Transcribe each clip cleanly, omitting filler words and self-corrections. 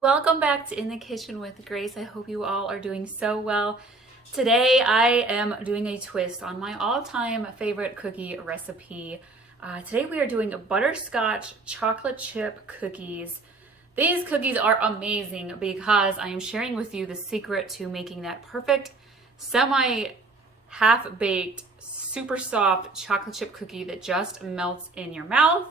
Welcome back to In the Kitchen with Grace. I hope you all are doing so well. Today I am doing a twist on my all-time favorite cookie recipe. Today we are doing butterscotch chocolate chip cookies. These cookies are amazing because I am sharing with you the secret to making that perfect half-baked, super soft chocolate chip cookie that just melts in your mouth.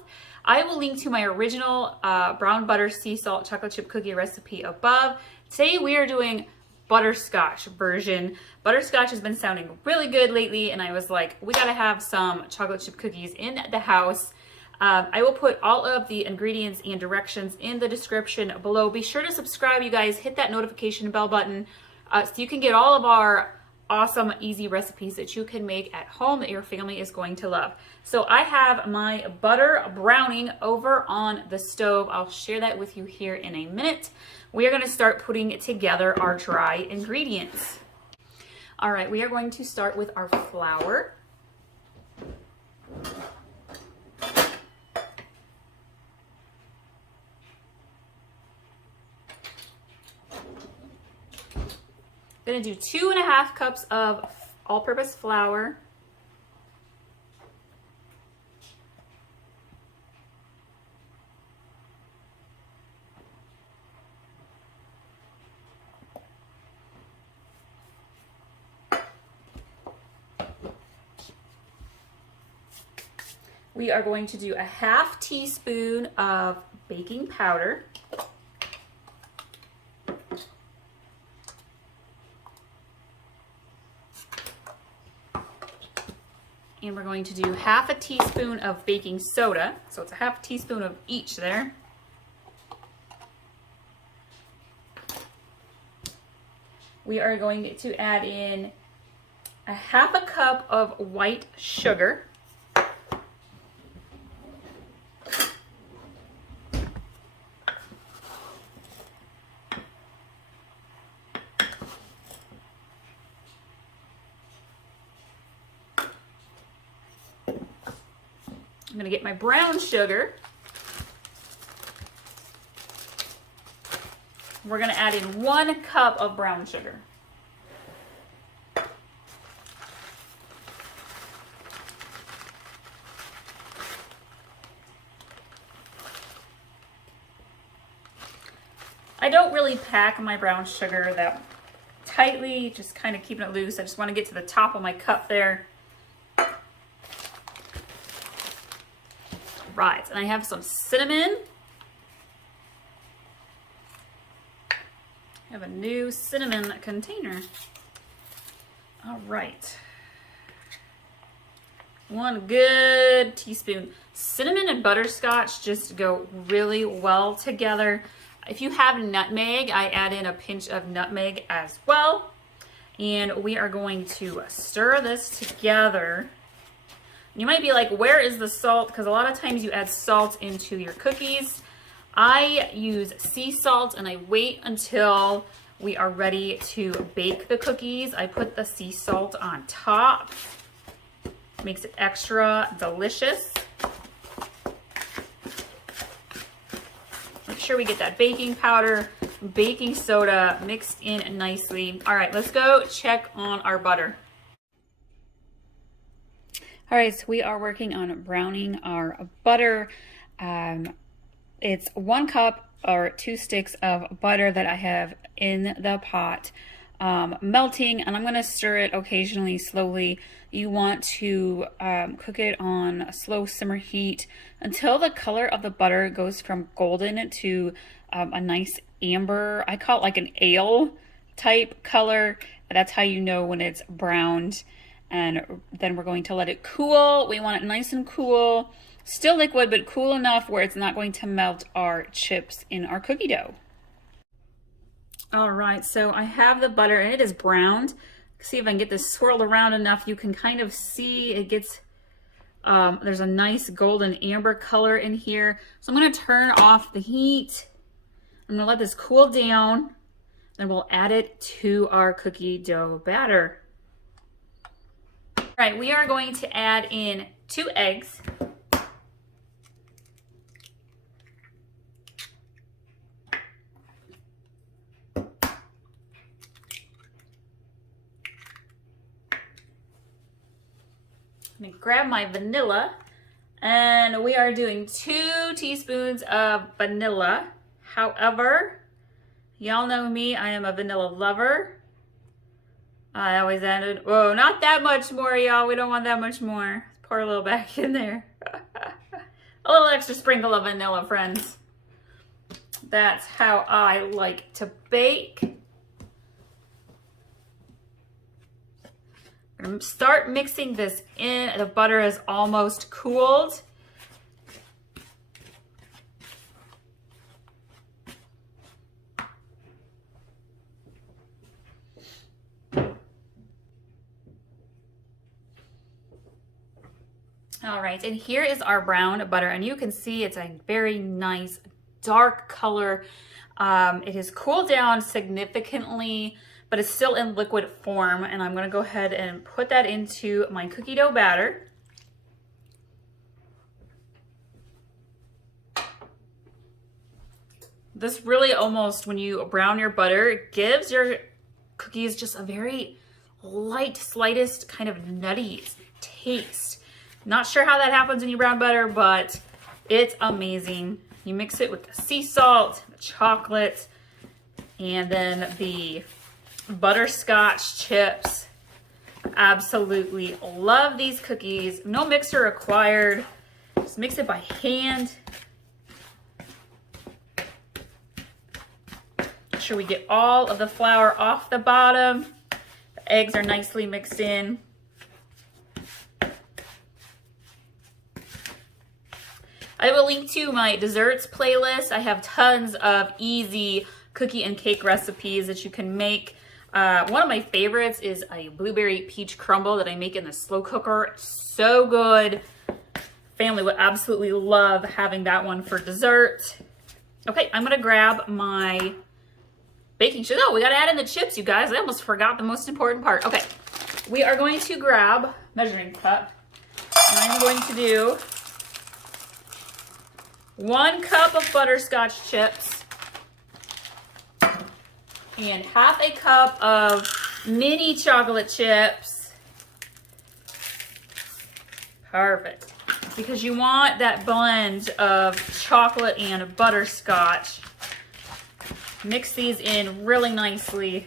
I will link to my original brown butter sea salt chocolate chip cookie recipe above. Today we are doing butterscotch version. Butterscotch has been sounding really good lately, and I was like, we gotta have some chocolate chip cookies in the house. I will put all of the ingredients and directions in the description below. Be sure to subscribe, you guys. Hit that notification bell button so you can get all of our awesome, easy recipes that you can make at home that your family is going to love. So I have my butter browning over on the stove. I'll share that with you here in a minute. We are going to start putting together our dry ingredients. All right, we are going to start with our flour. I'm going to do 2.5 cups of all-purpose flour. We are going to do a 1/2 teaspoon of baking powder. And we're going to do 1/2 teaspoon of baking soda. So it's a 1/2 teaspoon of each there. We are going to add in a 1/2 cup of white sugar. I'm going to get my brown sugar. We're going to add in 1 cup of brown sugar. I don't really pack my brown sugar that tightly, just kind of keeping it loose. I just want to get to the top of my cup there. Right, and I have some cinnamon. I have a new cinnamon container. All right. 1 good teaspoon. Cinnamon and butterscotch just go really well together. If you have nutmeg, I add in a pinch of nutmeg as well. And we are going to stir this together. You might be like, where is the salt? Because a lot of times you add salt into your cookies. I use sea salt and I wait until we are ready to bake the cookies. I put the sea salt on top. Makes it extra delicious. Make sure we get that baking powder, baking soda mixed in nicely. All right, let's go check on our butter. All right, so we are working on browning our butter. It's 1 cup or 2 sticks of butter that I have in the pot melting, and I'm going to stir it occasionally slowly. You want to cook it on a slow simmer heat until the color of the butter goes from golden to a nice amber. I call it like an ale type color. That's how you know when it's browned. And then we're going to let it cool. We want it nice and cool, still liquid, but cool enough where it's not going to melt our chips in our cookie dough. All right, so I have the butter and it is browned. See if I can get this swirled around enough. You can kind of see it gets, there's a nice golden amber color in here. So I'm gonna turn off the heat. I'm gonna let this cool down. Then we'll add it to our cookie dough batter. All right, we are going to add in 2 eggs. I'm gonna grab my vanilla, and we are doing 2 teaspoons of vanilla. However, y'all know me, I am a vanilla lover. I always added, whoa, not that much more, y'all. We don't want that much more. Pour a little back in there. A little extra sprinkle of vanilla, friends. That's how I like to bake. I'm gonna start mixing this in. The butter is almost cooled. All right, and here is our brown butter, and you can see it's a very nice dark color. It has cooled down significantly, but it's still in liquid form, and I'm gonna go ahead and put that into my cookie dough batter. This really almost, when you brown your butter, it gives your cookies just a very light, slightest kind of nutty taste. Not sure how that happens when you brown butter, but it's amazing. You mix it with the sea salt, the chocolate, and then the butterscotch chips. Absolutely love these cookies. No mixer required. Just mix it by hand. Make sure we get all of the flour off the bottom. The eggs are nicely mixed in. I will link to my desserts playlist. I have tons of easy cookie and cake recipes that you can make. One of my favorites is a blueberry peach crumble that I make in the slow cooker. So good. Family would absolutely love having that one for dessert. Okay, I'm gonna grab my baking sheet. Oh, we gotta add in the chips, you guys. I almost forgot the most important part. Okay, we are going to grab measuring cup, and I'm going to do 1 cup of butterscotch chips and half a cup of mini chocolate chips. Perfect. Because you want that blend of chocolate and butterscotch. Mix these in really nicely.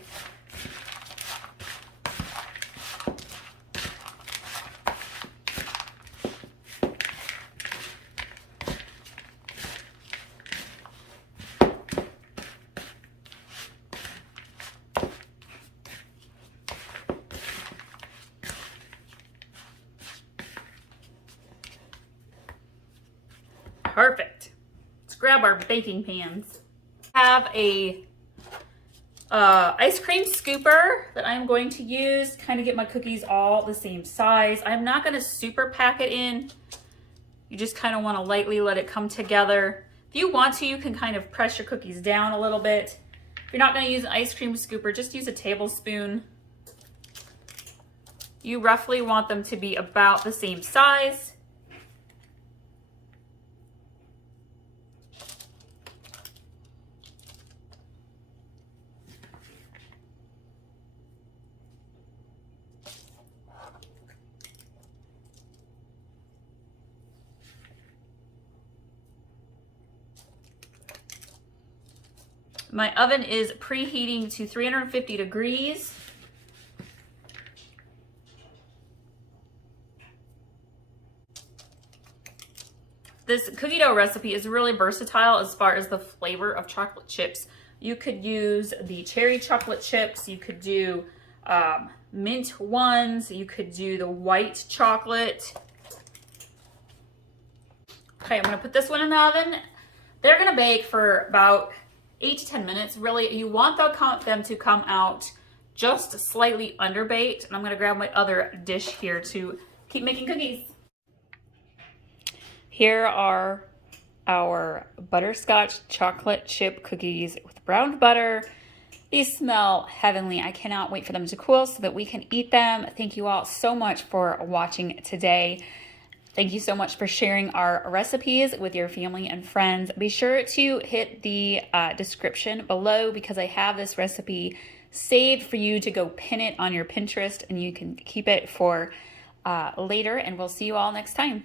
Perfect. Let's grab our baking pans. I have a ice cream scooper that I'm going to use to kind of get my cookies all the same size. I'm not going to super pack it in. You just kind of want to lightly let it come together. If you want to, you can kind of press your cookies down a little bit. If you're not going to use an ice cream scooper, just use a tablespoon. You roughly want them to be about the same size. My oven is preheating to 350 degrees. This cookie dough recipe is really versatile as far as the flavor of chocolate chips. You could use the cherry chocolate chips, you could do mint ones, you could do the white chocolate. Okay, I'm gonna put this one in the oven. They're gonna bake for about 8 to 10 minutes. Really, you want them to come out just slightly underbaked. And I'm gonna grab my other dish here to keep making cookies. Here are our butterscotch chocolate chip cookies with browned butter. These smell heavenly. I cannot wait for them to cool so that we can eat them. Thank you all so much for watching today. Thank you so much for sharing our recipes with your family and friends. Be sure to hit the description below because I have this recipe saved for you to go pin it on your Pinterest and you can keep it for later, and we'll see you all next time.